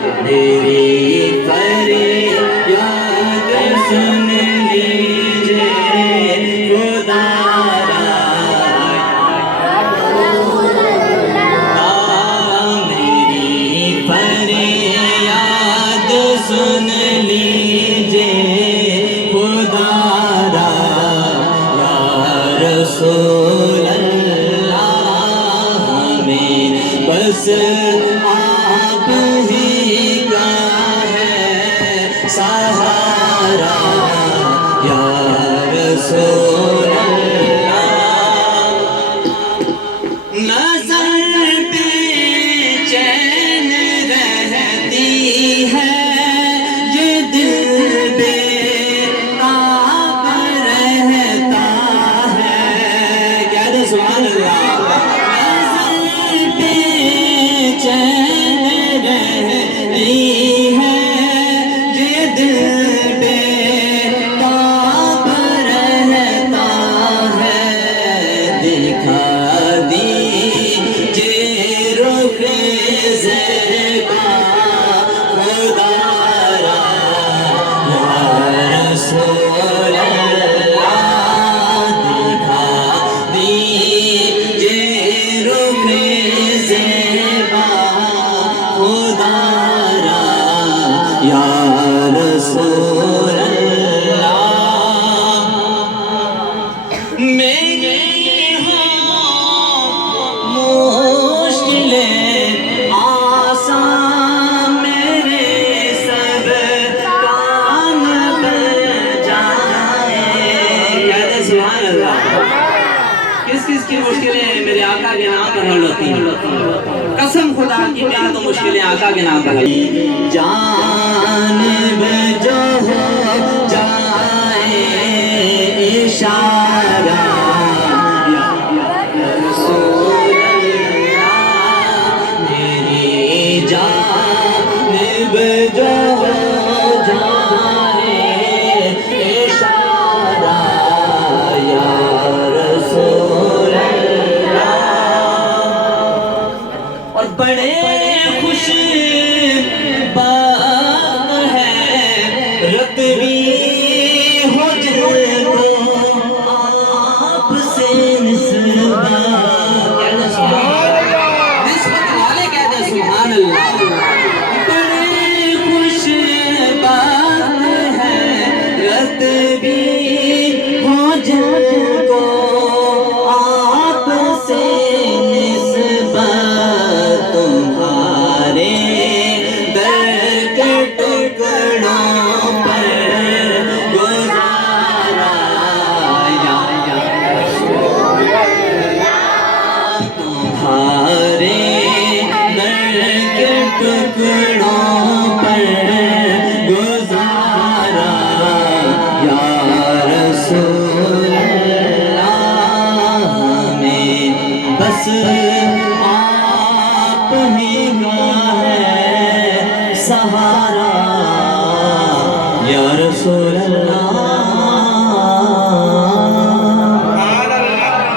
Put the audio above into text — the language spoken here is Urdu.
میری فریاد سن لیجئے خدا را میری فریاد سن لیجئے خدا را یا رسول اللہ ہمیں بس آپ ہی کا ہے سہارا یا رسول اللہ نظر پہ چین رہتی ہے یہ دل بے تاب رہتا ہے کیا دے سبحان اللہ نظر پہ چین رہتی ہے یہ دل بے تاب رہتا ہے دکھا دیجئے رخ زیبا خدا را یا رسول اللہ دکھا دیجئے رخ زیبا خدا را یا رسول اللہ میرے مشکلیں آسان میرے سب کام بن جائیں کہتے سبحان اللہ کس کس کی مشکلیں میرے آقا کے نام پر حل ہوتی ہیں قسم خدا کی میری تو مشکلیں آقا کے نام پر حل جانب جو ہو جائے اشارہ یا رسول اللہ میری جانب جو ہو جائے اشارہ یا رسول اللہ اور بڑے خوش بات ہے رتبی ہو جن کو آپ سے نسبت کہتے سبحان اللہ نسبت والے کہتے سبحان اللہ بڑے خوش بات ہے رتبی ہو جن کو آپ سے نسبت تمہارے در کے ٹکڑوں پر گزارا یا رسول اللہ تمہارے در کے ٹکڑوں پر گزارا یا رسول اللہ ہمیں بس آپ ہی کا ہے سہارا یا رسول